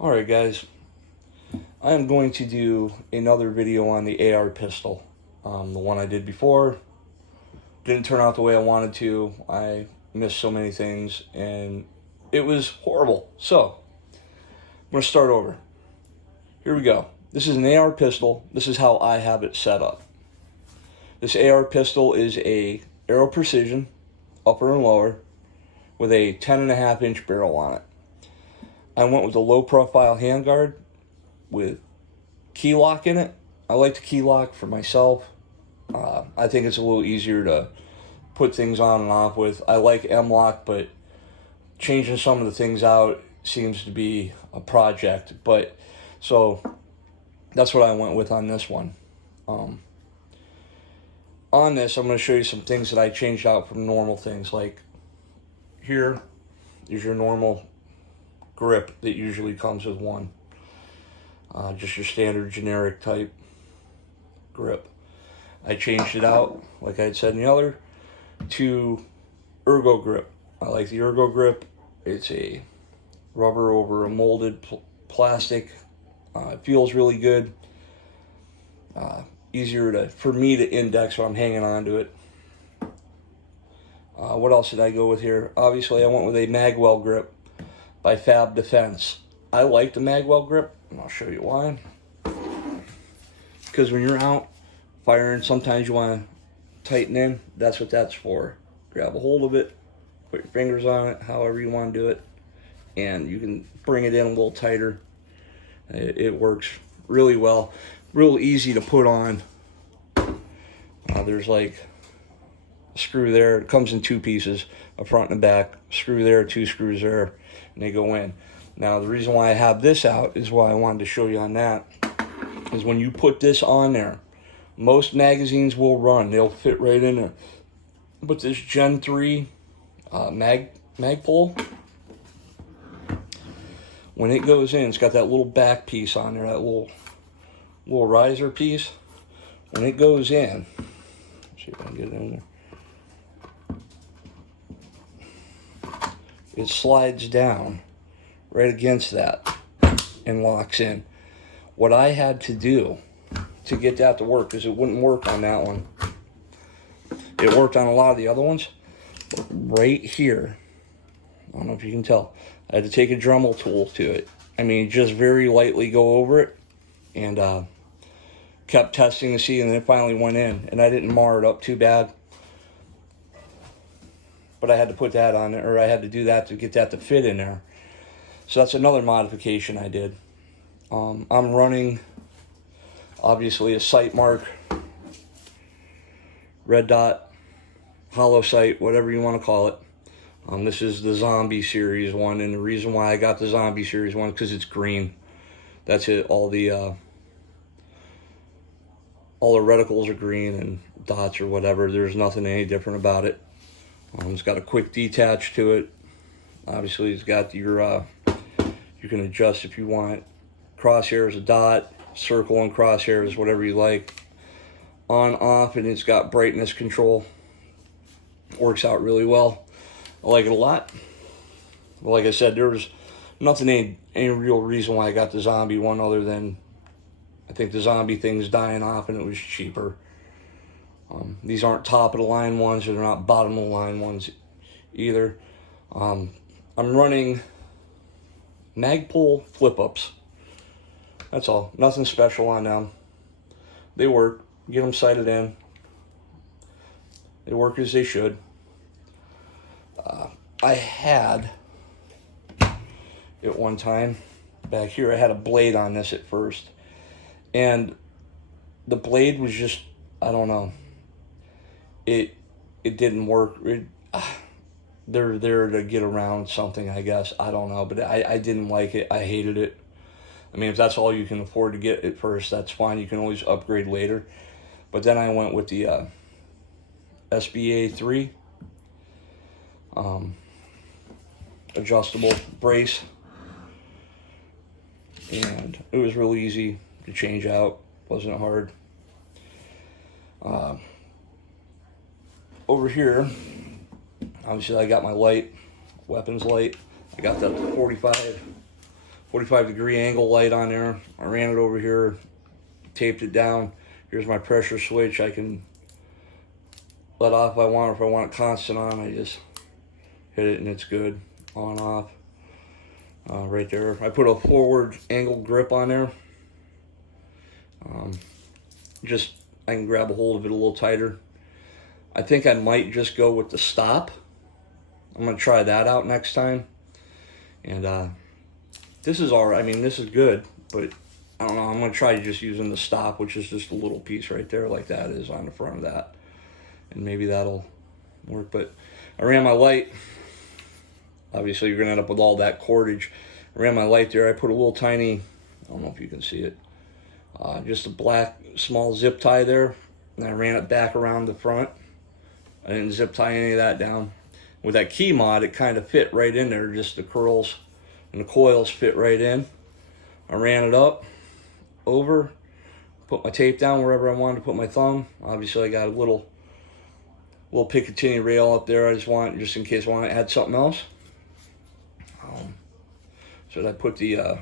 Alright guys, I am going to do another video on the AR pistol. The one I did before didn't turn out the way I wanted to. I missed so many things and it was horrible. So, I'm going to start over. Here we go. This is an AR pistol. This is how I have it set up. This AR pistol is a Aero Precision, upper and lower, with a 10.5-inch barrel on it. I went with a low profile handguard with key lock in it. I like the key lock for myself. I think it's a little easier to put things on and off with. I like M-lock, but changing some of the things out seems to be a project. But so that's what I went with on this one. On this, I'm going to show you some things that I changed out from normal things. Like here is your normal grip that usually comes with one. Just your standard generic type grip. I changed it out, like I had said in the other, to ergo grip. I like the ergo grip. It's a rubber over a molded plastic. It feels really good. Easier for me to index when I'm hanging on to it. What else did I go with here? Obviously, I went with a Magwell grip by Fab Defense. I like the Magwell grip, and I'll show you why. Because when you're out firing, sometimes you want to tighten in. That's what that's for. Grab a hold of it, put your fingers on it, however you want to do it, and you can bring it in a little tighter. It works really well. Real easy to put on. There's like a screw there. It comes in two pieces, a front and a back. Screw there, two screws there, and they go in. Now, the reason why I have this out is why I wanted to show you on that, is when you put this on there, most magazines will run. They'll fit right in there. But this Gen 3 Magpul, when it goes in, it's got that little back piece on there, that little riser piece. When it goes in, let's see if I can get it in there. It slides down right against that and locks in. What I had to do to get that to work, because it wouldn't work on that one. It worked on a lot of the other ones, but right here, I don't know if you can tell, I had to take a Dremel tool to it. I mean, just very lightly go over it, and kept testing to see, and then it finally went in, and I didn't mar it up too bad. But I had to put that on there, or I had to do that to get that to fit in there. So that's another modification I did. I'm running, obviously, a sight mark, red dot, hollow sight, whatever you want to call it. This is the Zombie Series one, and the reason why I got the Zombie Series one, because it's green. That's it. All the reticles are green and dots or whatever. There's nothing any different about it. It's got a quick detach to it. Obviously, it's got your, you can adjust if you want. Crosshairs, a dot, circle and crosshairs, whatever you like. On, off, and it's got brightness control. Works out really well. I like it a lot. Like I said, there was nothing, any real reason why I got the Zombie one other than I think the Zombie thing's dying off and it was cheaper. These aren't top of the line ones, or they're not bottom of the line ones either. I'm running Magpul flip-ups. That's all. Nothing special on them. They work. Get them sighted in. They work as they should. I had, at one time, back here, I had a blade on this at first. And the blade was just, I don't know. It didn't work. They're there to get around something, I guess. I don't know, but I didn't like it. I hated it. I mean, if that's all you can afford to get at first, that's fine. You can always upgrade later. But then I went with the SBA 3 adjustable brace, and it was really easy to change out. Wasn't hard. Over here, obviously I got my light, weapons light. I got the 45-degree angle light on there. I ran it over here, taped it down. Here's my pressure switch. I can let off if I want, or if I want it constant on, I just hit it and it's good. On, off. Right there. I put a forward angle grip on there. Just, I can grab a hold of it a little tighter. I think I might just go with the stop. I'm going to try that out next time. And this is alright. I mean, this is good, but I don't know. I'm going to try just using the stop, which is just a little piece right there, like that is on the front of that. And maybe that'll work. But I ran my light. Obviously, you're going to end up with all that cordage. I ran my light there. I put a little tiny, I don't know if you can see it, just a black small zip tie there. And I ran it back around the front. I didn't zip tie any of that down. With that key mod, it kind of fit right in there. Just the curls and the coils fit right in. I ran it up, over, put my tape down wherever I wanted to put my thumb. Obviously, I got a little Picatinny rail up there. I just in case I want to add something else. So I put the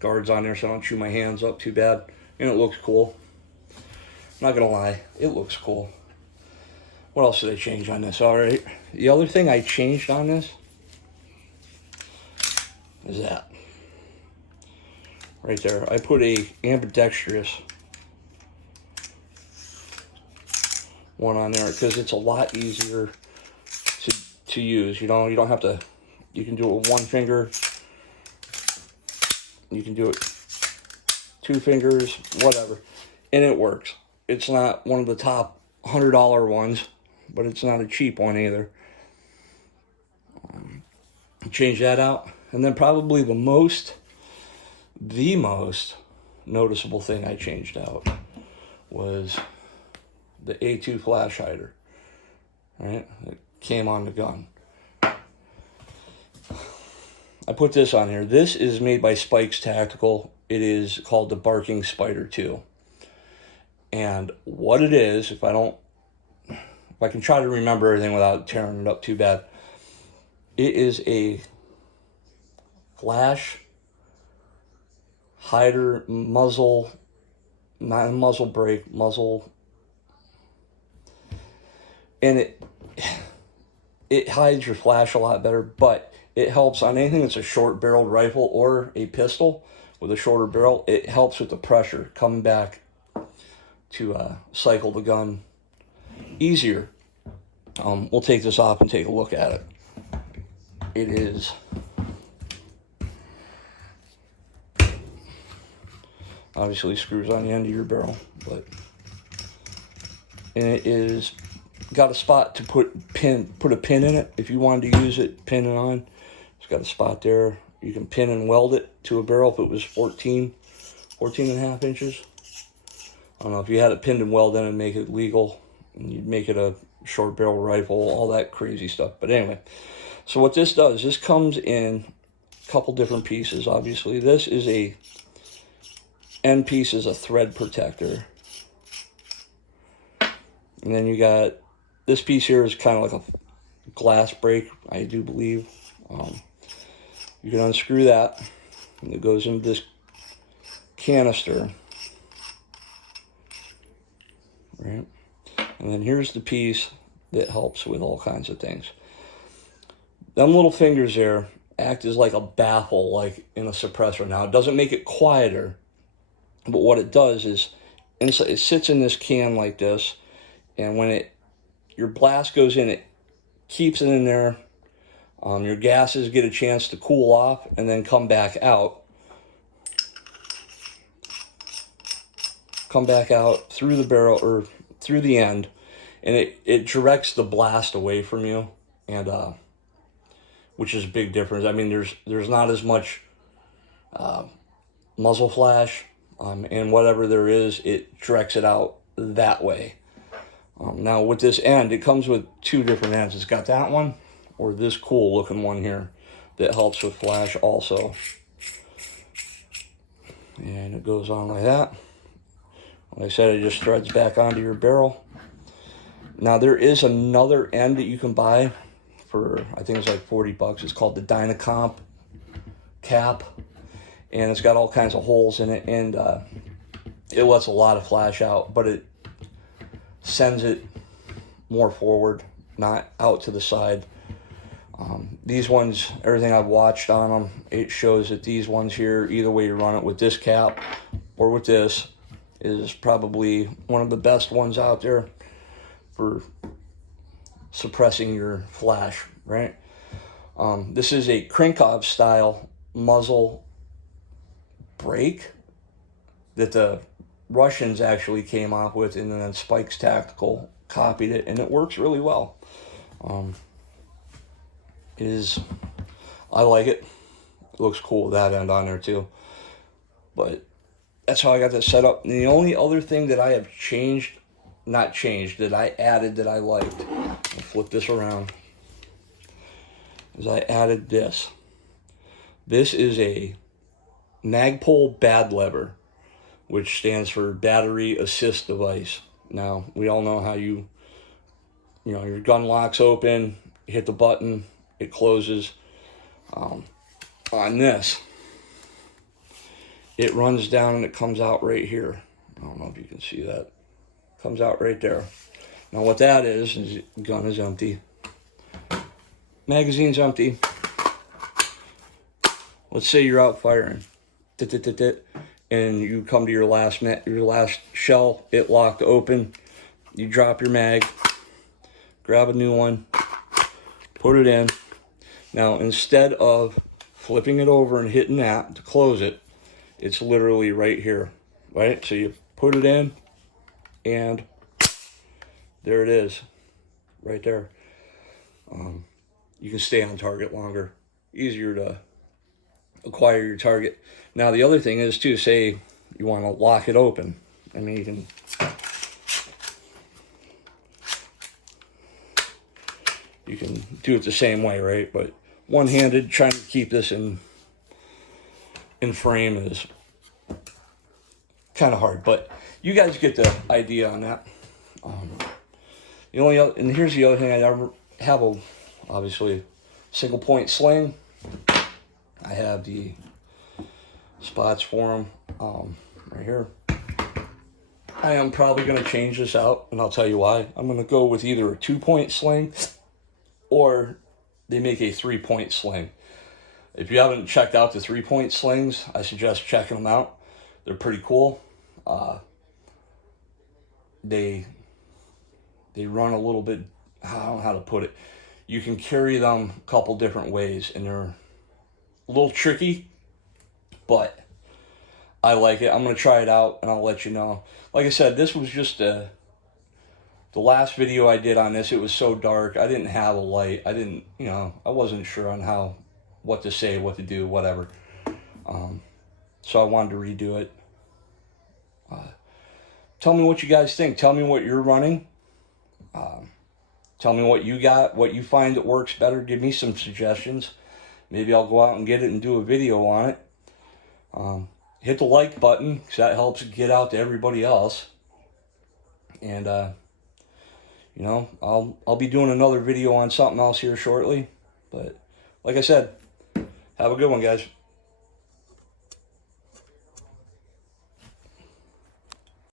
guards on there so I don't chew my hands up too bad. And it looks cool. I'm not going to lie, it looks cool. What else did I change on this? All right. The other thing I changed on this is that. Right there. I put a ambidextrous one on there because it's a lot easier to use. You don't have to, you can do it with one finger. You can do it 2 fingers, whatever. And it works. It's not one of the top $100 ones, but it's not a cheap one either. Change that out. And then probably the most noticeable thing I changed out was the A2 flash hider. Right? It came on the gun. I put this on here. This is made by Spikes Tactical. It is called the Barking Spider 2. And what it is, if I can try to remember everything without tearing it up too bad, it is a flash hider muzzle, not a muzzle brake, muzzle, and it hides your flash a lot better, but it helps on anything that's a short-barreled rifle or a pistol with a shorter barrel. It helps with the pressure coming back to cycle the gun easier. We'll take this off and take a look at it. It is obviously screws on the end of your barrel, and it is got a spot to put a pin in it if you wanted to use it, pin it on. It's got a spot there. You can pin and weld it to a barrel if it was 14 and a half inches. I don't know, if you had it pinned and welded in and make it legal, and you'd make it a short barrel rifle, all that crazy stuff. But anyway, so what this does, this comes in a couple different pieces. Obviously, this is a end piece is a thread protector. And then you got this piece here is kind of like a glass break, I do believe. You can unscrew that, and it goes into this canister. Right? And then here's the piece that helps with all kinds of things. Them little fingers there act as like a baffle, like in a suppressor. Now, it doesn't make it quieter, but what it does is it sits in this can like this, and when your blast goes in, it keeps it in there. Your gases get a chance to cool off and then come back out. Come back out through the barrel or through the end, and it directs the blast away from you, and which is a big difference. I mean, there's not as much muzzle flash, and whatever there is, it directs it out that way. Now with this end, it comes with 2 different ends. It's got that one, or this cool looking one here that helps with flash also. And it goes on like that. Like I said, it just threads back onto your barrel. Now there is another end that you can buy for, I think it's like $40. It's called the Dynacomp cap. and it's got all kinds of holes in it, and it lets a lot of flash out, but it sends it more forward, not out to the side. These ones, everything I've watched on them, it shows that these ones here, either way you run it, with this cap or with this, is probably one of the best ones out there for suppressing your flash, right? This is a Krinkov style muzzle brake that the Russians actually came up with, and then Spike's Tactical copied it, and it works really well. I like it. It looks cool with that end on there too. But that's how I got this set up. And the only other thing that I have that I added that I liked, I'll flip this around, is I added this. This is a Magpul bad lever, which stands for battery assist device. Now, we all know how you know, your gun locks open, you hit the button, it closes. On this, it runs down and it comes out right here. I don't know if you can see that. Comes out right there. Now what that is gun is empty. Magazine's empty. Let's say you're out firing. And you come to your last shell, it locked open. You drop your mag, grab a new one, put it in. Now, instead of flipping it over and hitting that to close it, it's literally right here, right? So you put it in, and there it is, right there. You can stay on target longer, easier to acquire your target. Now, the other thing is, too, say you want to lock it open. I mean, you can do it the same way, right? But one-handed, trying to keep this in frame is kind of hard, but you guys get the idea on that. And here's the other thing: I have obviously single point sling. I have the spots for them right here. I am probably going to change this out, and I'll tell you why. I'm going to go with either a 2-point sling, or they make a 3-point sling. If you haven't checked out the 3-point slings, I suggest checking them out. They're pretty cool. They run a little bit, I don't know how to put it. You can carry them a couple different ways, and they're a little tricky, but I like it. I'm going to try it out, and I'll let you know. Like I said, this was just the last video I did on this. It was so dark. I didn't have a light. I wasn't sure on what to say, what to do, whatever. So I wanted to redo it. Tell me what you guys think. Tell me what you're running. Tell me what you got, what you find that works better. Give me some suggestions. Maybe I'll go out and get it and do a video on it. Hit the like button, because that helps get out to everybody else. And, I'll be doing another video on something else here shortly. But, like I said, have a good one, guys.